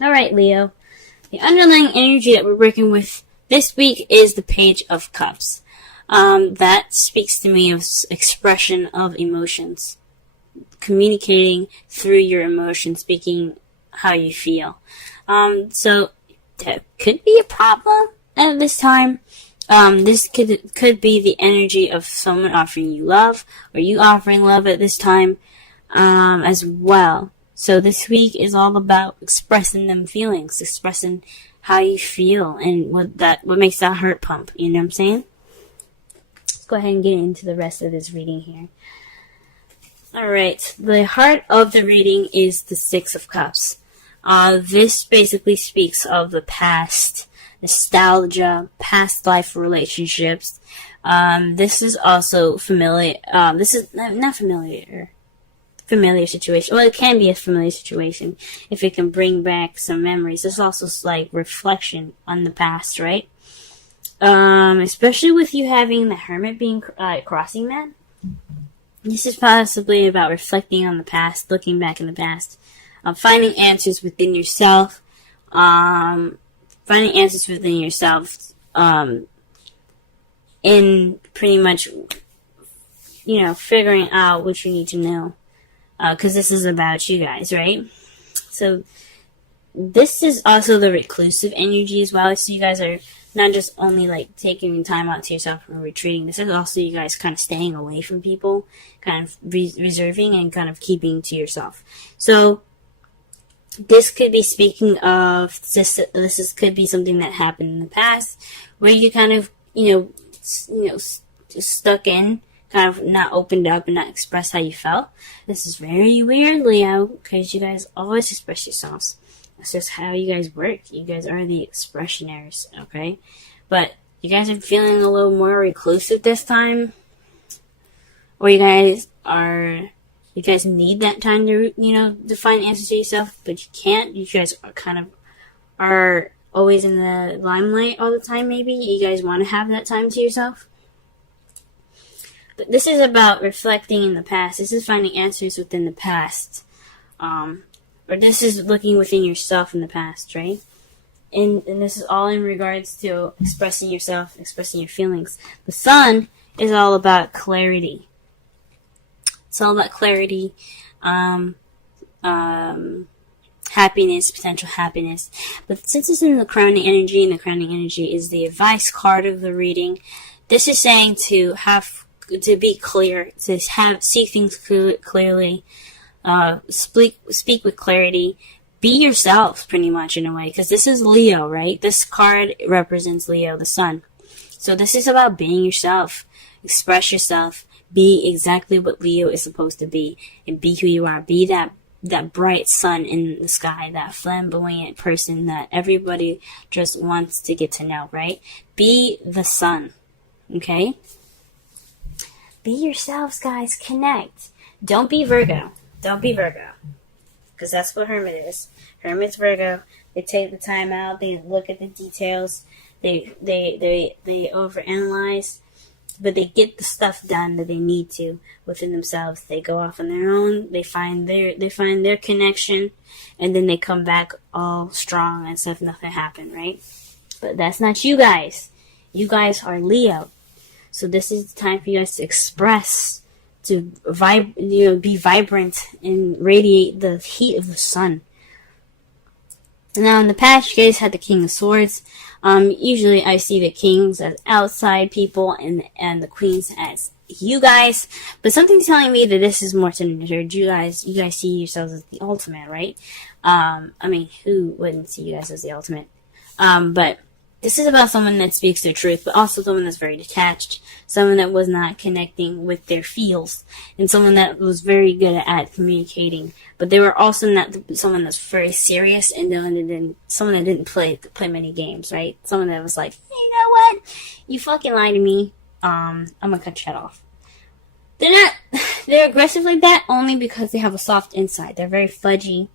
Alright, Leo. The underlying energy that we're working with this week is the Page of Cups. That speaks to me of expression of emotions. Communicating through your emotions, speaking how you feel. So that could be a problem at this time. This could be the energy of someone offering you love, or you offering love at this time, as well. So this week is all about expressing them feelings, expressing how you feel, and what makes that heart pump. You know what I'm saying? Let's go ahead and get into the rest of this reading here. Alright, the heart of the reading is the Six of Cups. This basically speaks of the past, nostalgia, past life relationships. This is also familiar. This is not familiar situation. Well, it can be a familiar situation if it can bring back some memories. There's also like reflection on the past, right? Especially with you having the Hermit being crossing that. This is possibly about reflecting on the past, looking back in the past, finding answers within yourself, in pretty much, figuring out what you need to know, because this is about you guys, right? So this is also the reclusive energy as well. So you guys are not just only like taking time out to yourself and retreating. This is also you guys kind of staying away from people, kind of reserving and kind of keeping to yourself. So this could be speaking of this could be something that happened in the past where you kind of stuck in, kind of not opened up and not expressed how you felt. This is very weird, Leo, because you guys always express yourselves. That's just how you guys work. You guys are the expressionaires, okay? But you guys are feeling a little more reclusive this time. Or you guys need that time to, to find answers to yourself, but you can't. You guys are always in the limelight all the time, maybe. You guys want to have that time to yourself. But this is about reflecting in the past. This is finding answers within the past. Or this is looking within yourself in the past, right? And this is all in regards to expressing yourself, expressing your feelings. The Sun is all about clarity. It's all about clarity, happiness, potential happiness. But since it's in the crowning energy, and the crowning energy is the advice card of the reading, this is saying to be clear, to see things clearly, speak with clarity, be yourself, pretty much, in a way, because this is Leo, right? This card represents Leo, the Sun. So this is about being yourself, express yourself, be exactly what Leo is supposed to be, and be who you are. Be that bright sun in the sky, that flamboyant person that everybody just wants to get to know, right? Be the sun, okay? Be yourselves, guys. Connect. Don't be Virgo. Don't be Virgo. Because that's what Hermit is. Hermit's Virgo. They take the time out. They look at the details. They overanalyze. But they get the stuff done that they need to within themselves. They go off on their own. They find their connection, and then they come back all strong as if nothing happened, right? But that's not you guys. You guys are Leo. So this is the time for you guys to express, to be vibrant and radiate the heat of the sun. Now, in the past, you guys had the King of Swords. Usually I see the kings as outside people and the queens as you guys. But something's telling me that this is more centered. You guys see yourselves as the ultimate, right? Who wouldn't see you guys as the ultimate? But this is about someone that speaks their truth, but also someone that's very detached, someone that was not connecting with their feels, and someone that was very good at communicating. But they were also not someone that's very serious, and then someone that didn't play many games, right? Someone that was like, hey, you know what? You fucking lied to me. I'm gonna cut your head off. They're aggressive like that only because they have a soft inside. They're very fudgy.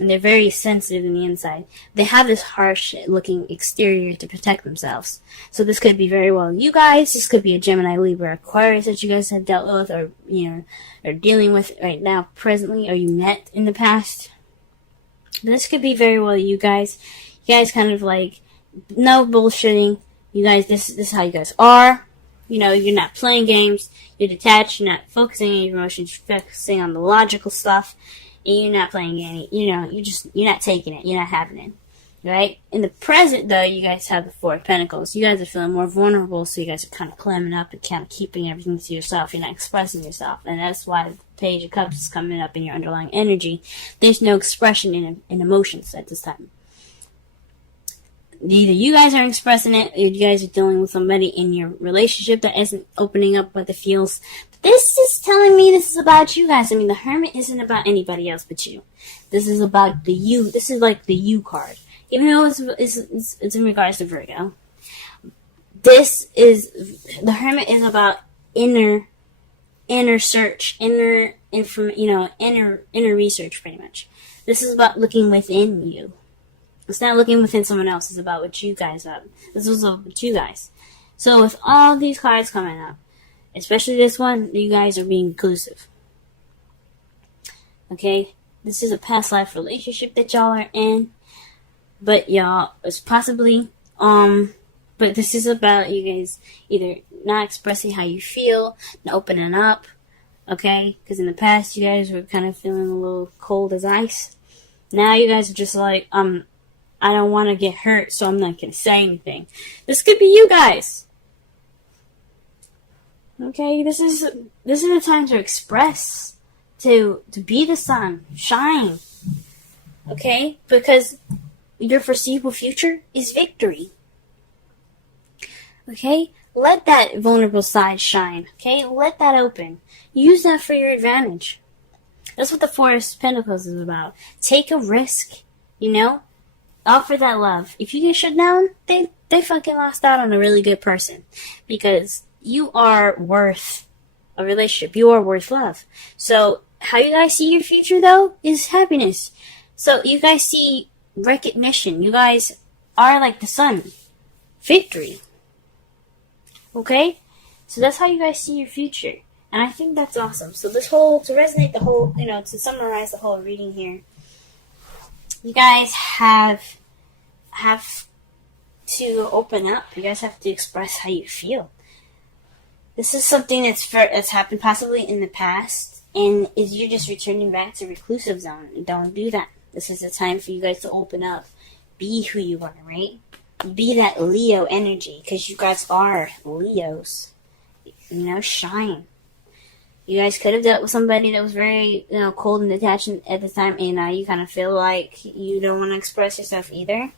And they're very sensitive in the inside. They have this harsh-looking exterior to protect themselves. So this could be very well you guys. This could be a Gemini, Libra, Aquarius that you guys have dealt with or, are dealing with right now, presently, or you met in the past. This could be very well you guys. You guys kind of like, no bullshitting. You guys, this is how you guys are. You know, you're not playing games. You're detached. You're not focusing on your emotions. You're focusing on the logical stuff. And you're not playing any, you know, you're not taking it. You're not having it. Right? In the present, though, you guys have the Four of Pentacles. You guys are feeling more vulnerable, so you guys are kind of clamming up and kind of keeping everything to yourself. You're not expressing yourself. And that's why the Page of Cups is coming up in your underlying energy. There's no expression in emotions at this time. Either you guys aren't expressing it, or you guys are dealing with somebody in your relationship that isn't opening up what it feels. But this is telling me this is about you guys. I mean, the Hermit isn't about anybody else but you. This is about the you. This is like the you card. Even though it's in regards to Virgo. The Hermit is about inner search, inner research, pretty much. This is about looking within you. It's not looking within someone else. It's about what you guys have. This is about you guys. So with all these cards coming up, especially this one, you guys are being inclusive. Okay? This is a past life relationship that y'all are in. But y'all, it's possibly, but this is about you guys either not expressing how you feel, not opening up, okay? Because in the past, you guys were kind of feeling a little cold as ice. Now you guys are just like, I don't want to get hurt, so I'm not going to say anything. This could be you guys. Okay, this is the time to express, to be the sun, shine. Okay? Because your foreseeable future is victory. Okay? Let that vulnerable side shine. Okay? Let that open. Use that for your advantage. That's what the Four of Pentacles is about. Take a risk. You know? Offer that love. If you get shut down, they fucking lost out on a really good person. Because you are worth a relationship. You are worth love. So, how you guys see your future, though, is happiness. So, you guys see recognition. You guys are like the sun. Victory. Okay? So that's how you guys see your future. And I think that's awesome. So to summarize the whole reading here, you guys have to open up. You guys have to express how you feel. This is something that's happened possibly in the past, and is you're just returning back to reclusive zone. Don't do that. This is the time for you guys to open up. Be who you are, right? Be that Leo energy, because you guys are Leos. You know, shine. You guys could have dealt with somebody that was very, cold and detached at the time, and now you kind of feel like you don't want to express yourself either.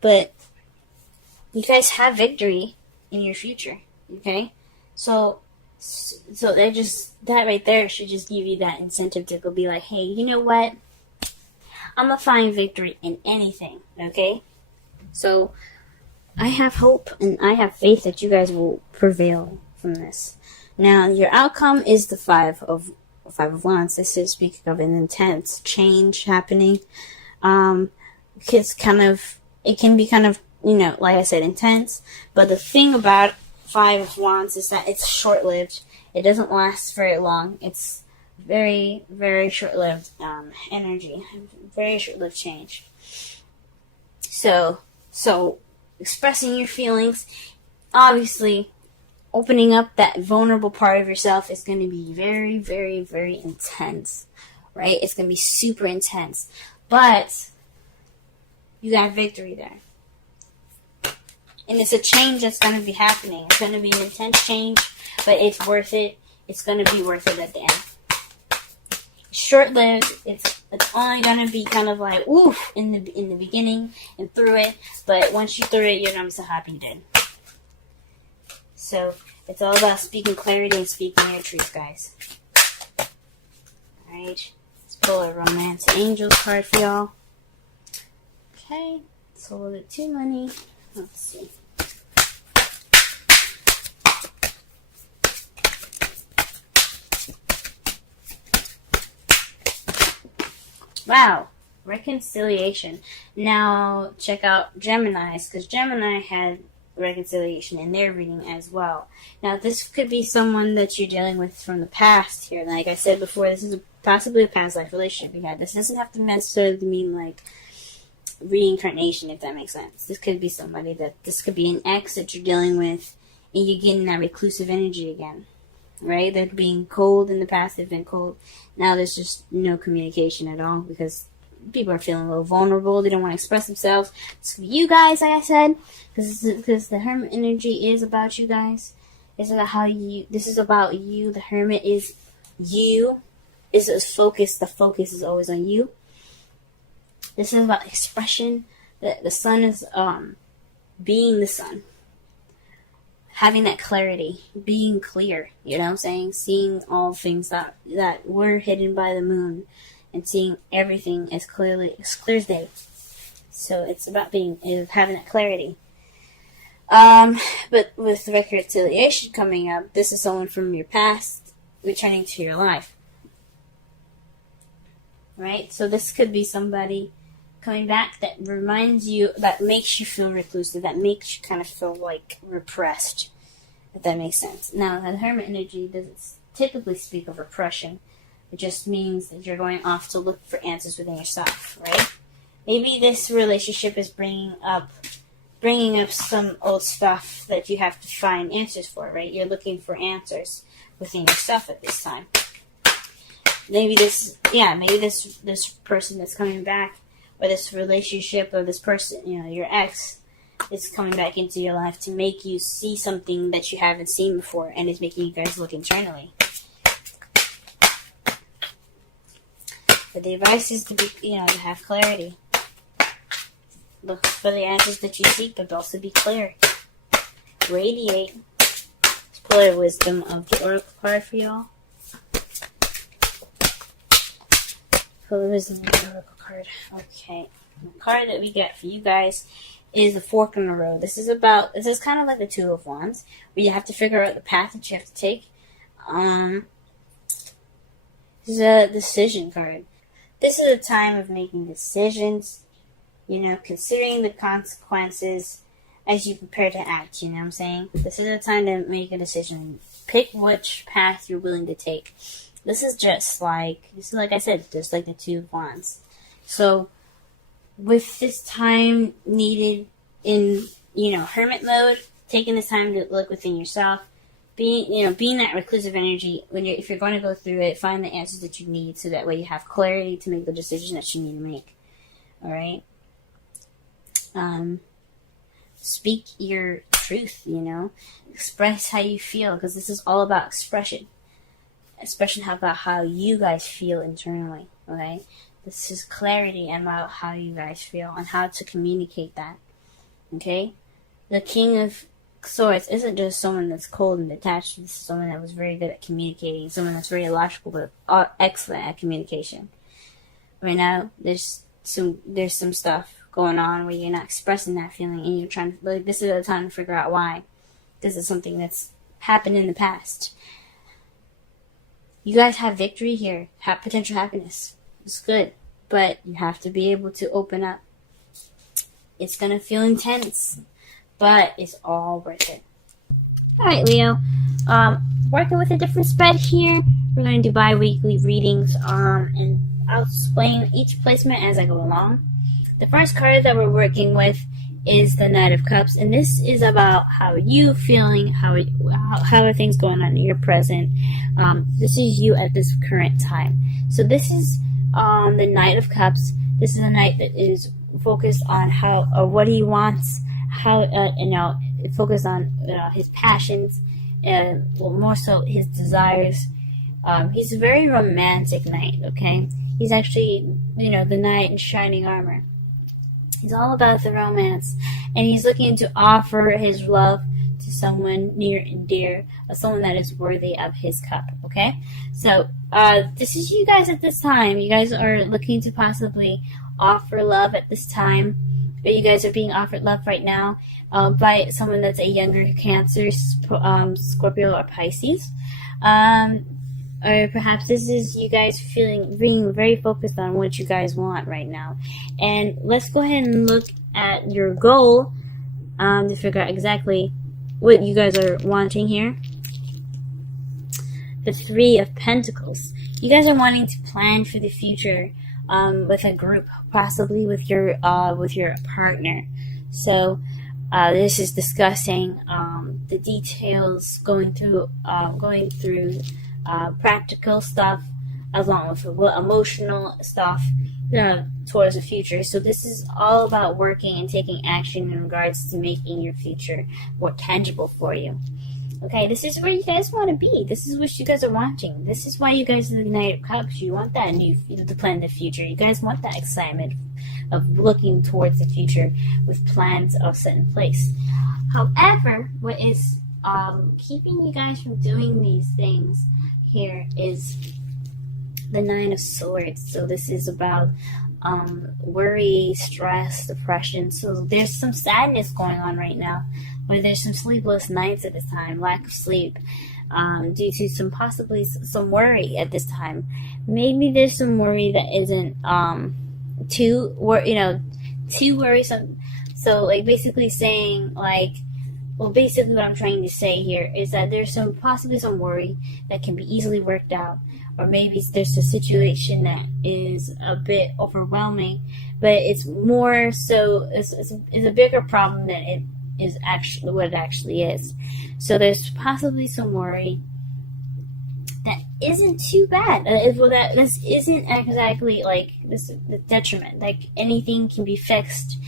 But you guys have victory in your future, okay? So that right there should just give you that incentive to go be like, hey, you know what? I'm going to find victory in anything, okay? So, I have hope and I have faith that you guys will prevail from this. Now, your outcome is the Five of Wands. This is speaking of an intense change happening. It can be kind of, like I said, intense. But the thing about Five of Wands is that it's short-lived. It doesn't last very long. It's very, very short-lived energy. Very short-lived change. So expressing your feelings, obviously, opening up that vulnerable part of yourself is going to be very, very, very intense, right? It's going to be super intense. But you got victory there. And it's a change that's going to be happening. It's going to be an intense change, but it's worth it. It's going to be worth it at the end. Short-lived. It's only going to be kind of like, oof, in the beginning and through it. But once you through it, you're going to be so happy you did. So, it's all about speaking clarity and speaking your truth, guys. Alright. Let's pull a Romance Angels card for y'all. Okay. It's a little bit too many. Let's see. Wow. Reconciliation. Now, check out Gemini's, because Gemini had reconciliation in their reading as well. Now, this could be someone that you're dealing with from the past here. Like I said before, this is possibly a past life relationship you had. This doesn't have to necessarily mean like reincarnation, if that makes sense. This could be somebody this could be an ex that you're dealing with, and you're getting that reclusive energy again, right? They're being cold in the past. They've been cold. Now there's just no communication at all because people are feeling a little vulnerable. They don't want to express themselves. It's for you guys, like I said, because the Hermit energy is about you guys. It's about how you. This is about you. The Hermit is you. It's focused. The focus is always on you. This is about expression. The sun is being the sun. Having that clarity, being clear, you know what I'm saying? Seeing all things that were hidden by the moon, and seeing everything as clear as day. So it's about having that clarity. But with reconciliation coming up, this is someone from your past returning to your life. Right? So this could be somebody coming back that reminds you, that makes you feel reclusive, that makes you kind of feel like repressed, if that makes sense. Now, the Hermit energy doesn't typically speak of repression. It just means that you're going off to look for answers within yourself, right? Maybe this relationship is bringing up some old stuff that you have to find answers for, right? You're looking for answers within yourself at this time. Maybe this person that's coming back, or this relationship, or this person, your ex, is coming back into your life to make you see something that you haven't seen before, and is making you guys look internally. But the advice is to be, to have clarity. Look for the answers that you seek, but also be clear. Radiate. Let's pull a wisdom of the Oracle card for y'all. Pull the wisdom of the Oracle card. Okay. The card that we get for you guys is the Fork in the Road. This is kind of like the Two of Wands, where you have to figure out the path that you have to take. This is a decision card. This is a time of making decisions, considering the consequences as you prepare to act, you know what I'm saying? This is a time to make a decision. Pick which path you're willing to take. This is like I said, just like the Two of Wands. So, with this time needed in, hermit mode, taking this time to look within yourself, being that reclusive energy, if you're going to go through it, find the answers that you need, so that way you have clarity to make the decision that you need to make. All right? Speak your truth, express how you feel, because this is all about expression. About how you guys feel internally, okay? This is clarity about how you guys feel and how to communicate that, okay? The King of Swords isn't just someone that's cold and detached. This is someone that was very good at communicating, someone that's very logical but excellent at communication. Right now, there's some stuff going on where you're not expressing that feeling, and you're trying to, this is the time to figure out why. This is something that's happened in the past. You guys have victory here, have potential happiness. It's good, but you have to be able to open up. It's going to feel intense, but it's all worth it. Alright, Leo. Working with a different spread here. We're going to do bi-weekly readings, and I'll explain each placement as I go along. The first card that we're working with is the Knight of Cups, and this is about how are you feeling, how are things going on in your present. This is you at this current time. So this is the Knight of Cups. This is a knight that is focused on what he wants, focused on his passions, more so his desires. He's a very romantic knight, okay? He's actually, the knight in shining armor. He's all about the romance, and he's looking to offer his love to someone near and dear, or someone that is worthy of his cup, okay? So, this is you guys at this time. You guys are looking to possibly offer love at this time, or you guys are being offered love right now by someone that's a younger Cancer, Scorpio, or Pisces. Or perhaps this is you guys being very focused on what you guys want right now. And let's go ahead and look at your goal to figure out exactly what you guys are wanting here. The Three of Pentacles. You guys are wanting to plan for the future with a group, possibly with your partner. So this is discussing the details, going through practical stuff, along with emotional stuff towards the future. So this is all about working and taking action in regards to making your future more tangible for you. Okay, this is where you guys want to be. This is what you guys are wanting. This is why you guys are the Knight of Cups. You want that to plan the future. You guys want that excitement of looking towards the future with plans all set in place. However, what is keeping you guys from doing these things here is the Nine of Swords. So this is about worry, stress, depression. So there's some sadness going on right now, where there's some sleepless nights at this time, lack of sleep, due to possibly some worry at this time. Maybe there's some worry that isn't too worrisome. So like basically saying basically what I'm trying to say here is that there's possibly some worry that can be easily worked out. Or maybe there's a situation that is a bit overwhelming, but it's more so, it's a bigger problem than it is actually what it actually is. So there's possibly some worry that isn't too bad. That this isn't exactly the detriment. Like anything can be fixed.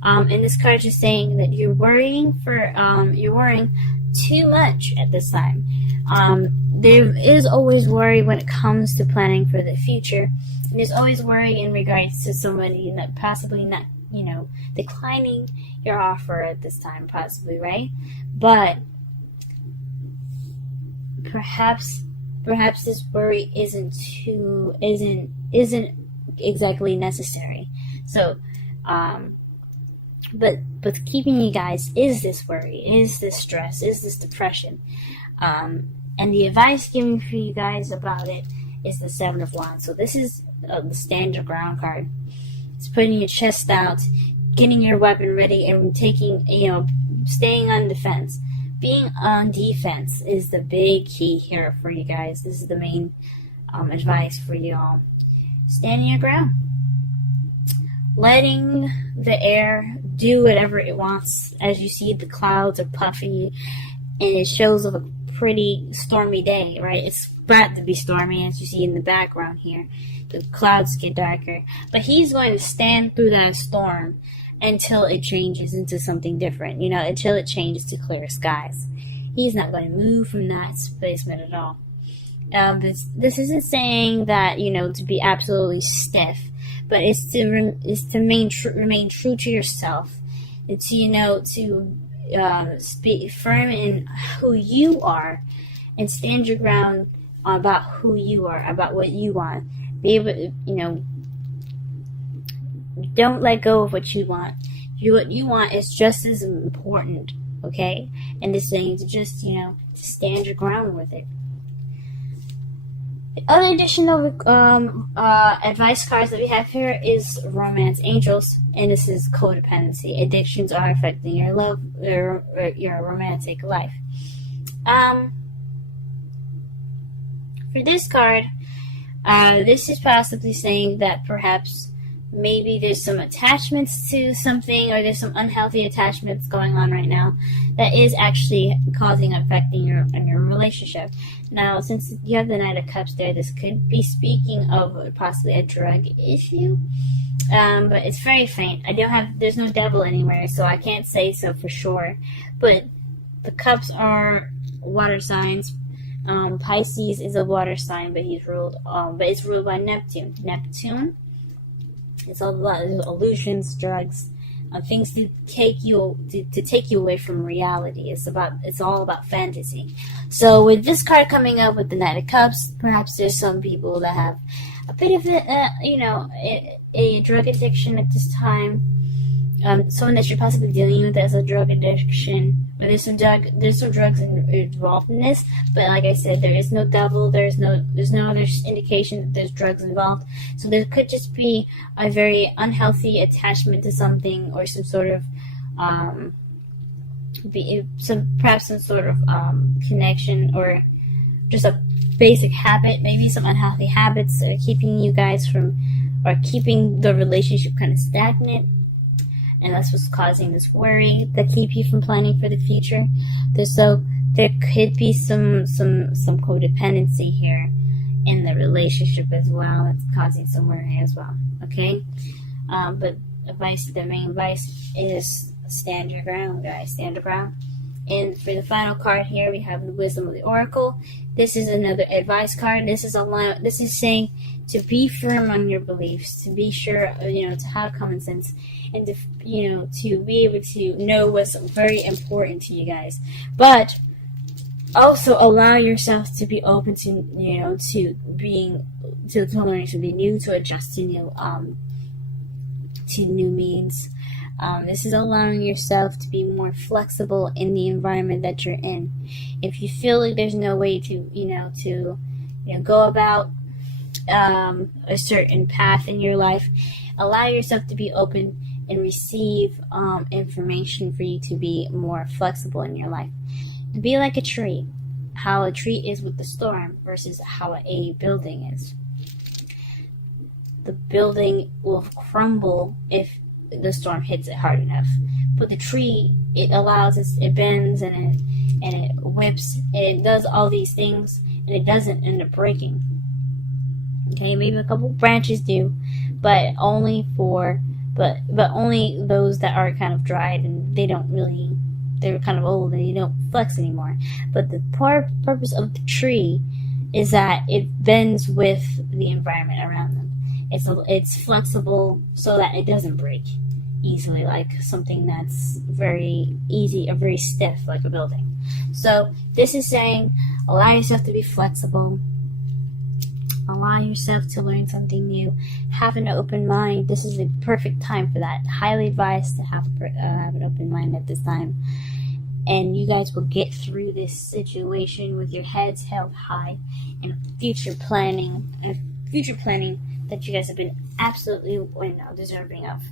And this card is saying that you're worrying too much at this time. There is always worry when it comes to planning for the future. And there's always worry in regards to somebody possibly not, declining your offer at this time, possibly, right? But perhaps this worry isn't exactly necessary. So, but keeping you guys is this worry, is this stress, is this depression. And the advice given for you guys about it is the Seven of Wands. So this is the stand your ground card. It's putting your chest out, getting your weapon ready, and staying on defense. Being on defense is the big key here for you guys. This is the main advice for you all. Stand your ground. Letting the air do whatever it wants. As you see, the clouds are puffy, and it shows of a pretty stormy day, right? It's about to be stormy, as you see in the background here. The clouds get darker. But he's going to stand through that storm until it changes into something different, until it changes to clear skies. He's not going to move from that placement at all. This isn't saying that, to be absolutely stiff, but it's to remain true to yourself. It's, to speak firm in who you are and stand your ground about who you are, about what you want. Be able to, don't let go of what you want. What you want is just as important, okay? And this thing to just, to stand your ground with it. The other additional advice cards that we have here is Romance Angels, and this is codependency. Addictions are affecting your love, your romantic life. For this card, this is possibly saying that perhaps maybe there's some attachments to something, or there's some unhealthy attachments going on right now that is actually affecting your relationship. Now, since you have the Knight of Cups there, this could be speaking of possibly a drug issue, but it's very faint. There's no devil anywhere, so I can't say so for sure. But the cups are water signs. Pisces is a water sign, but it's ruled by Neptune. Neptune. It's all about illusions, drugs, things to take you away from reality. It's all about fantasy. So with this card coming up with the Knight of Cups, perhaps there's some people that have a bit of a drug addiction at this time. Someone that you're possibly dealing with as a drug addiction, or there's some drugs involved in this. But like I said, there is no devil. There's no other indication that there's drugs involved. So there could just be a very unhealthy attachment to something, or some sort of perhaps some sort of connection, or just a basic habit, maybe some unhealthy habits that are keeping you guys from, or keeping the relationship kind of stagnant, and that's what's causing this worry that keep you from planning for the future. There could be some codependency here in the relationship as well. That's causing some worry as well. Okay, but the main advice is stand your ground, guys. Stand your ground. And for the final card here, we have the Wisdom of the Oracle. This is another advice card. This is saying to be firm on your beliefs, to be sure, to have common sense, and to be able to know what's very important to you guys. But also allow yourself to be open to learning something new, to adjust to new means. This is allowing yourself to be more flexible in the environment that you're in. If you feel like there's no way to go about a certain path in your life, allow yourself to be open and receive information for you to be more flexible in your life. Be like a tree. How a tree is with the storm versus how a building is. The building will crumble if the storm hits it hard enough. But the tree, it bends and it whips, and it does all these things, and it doesn't end up breaking. Okay, maybe a couple branches do, but only those that are kind of dried and they're kind of old and they don't flex anymore. But the purpose of the tree is that it bends with the environment around them. It's flexible so that it doesn't break easily, like something that's very easy or very stiff, like a building. So this is saying, allow yourself to be flexible. Allow yourself to learn something new. Have an open mind. This is the perfect time for that. Highly advised to have an open mind at this time. And you guys will get through this situation with your heads held high, and future planning that you guys have been absolutely deserving of.